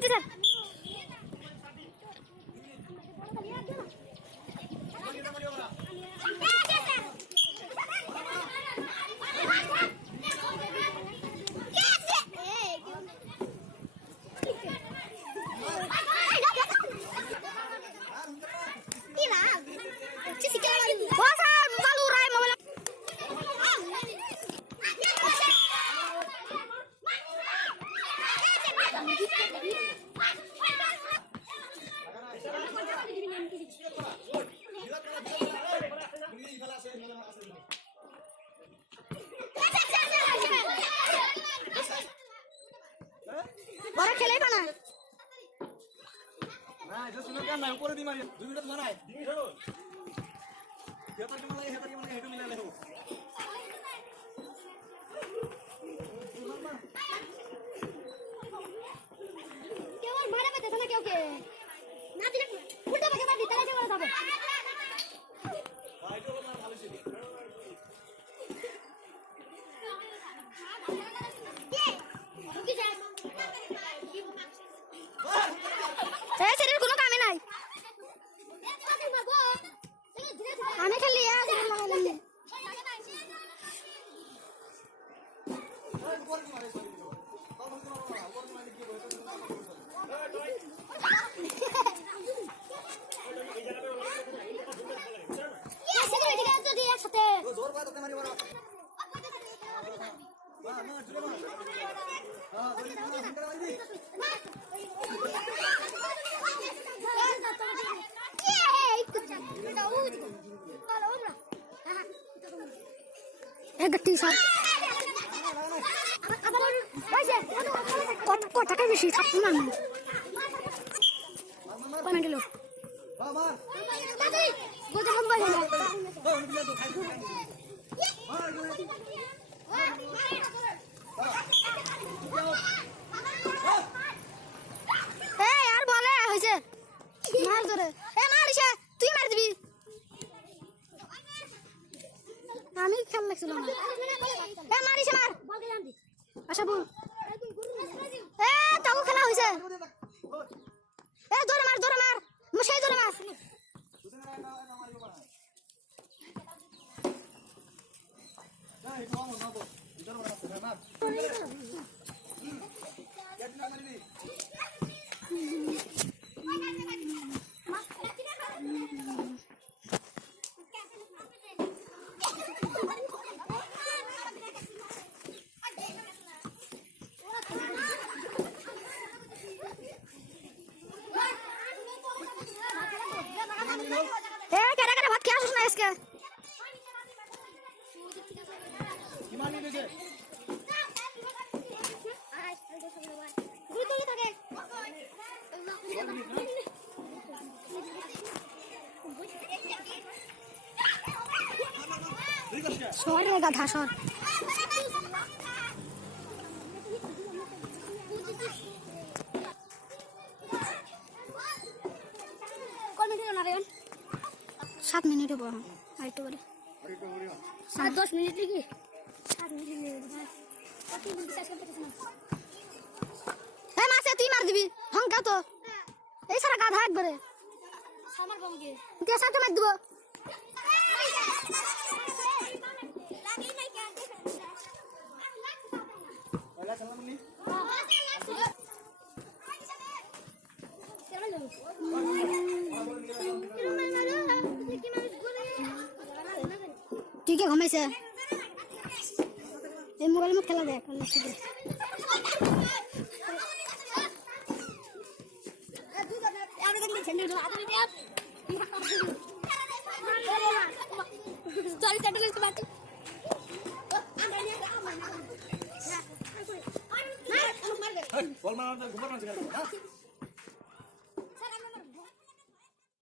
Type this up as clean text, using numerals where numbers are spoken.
বলছি স্যার ওরা খেলেই না না এটা শুনে কেন না উপরে দি মারি 2 মিনিট মারাই দিই ধরো হেতার কি মালাই হেটা মিলালে হো কেউ আর মারা পেতে না কেউ কে না দিলে উল্টা ভাগে মার দিতে লাগে ওরা যাবে ভাই তো না ভালো ছিল কোনো কামে নাই আমি খালি गट्टी सर টাকা বেশি থাকতো না কমেন্ট লো আর বলে হয়েছে মার ধরে মারিস তুই মার দিবি আমি খেল লাগছিল না মারিস মার আচ্ছা বল তাও খেলা হয়েছে ধরে মার মুসাই ধরে মার भात क्या सुना इसके सर गाधा सर कौन मिनट होना रे 7 मिनट हो आइटो करे 7-10 मिनट लिखी 7 मिनट ले कति मिनट শেষ করতে না এ মাসে তুই মার দিবি হংকা তো এই সারা গাধা একবারে আমার বমকে কে সাথে মার দিব লাগি নাই কে ওলা সালাম নি ठीक है घुमे से ये मोबाइल में खेला देख बॉल मारना घुमाना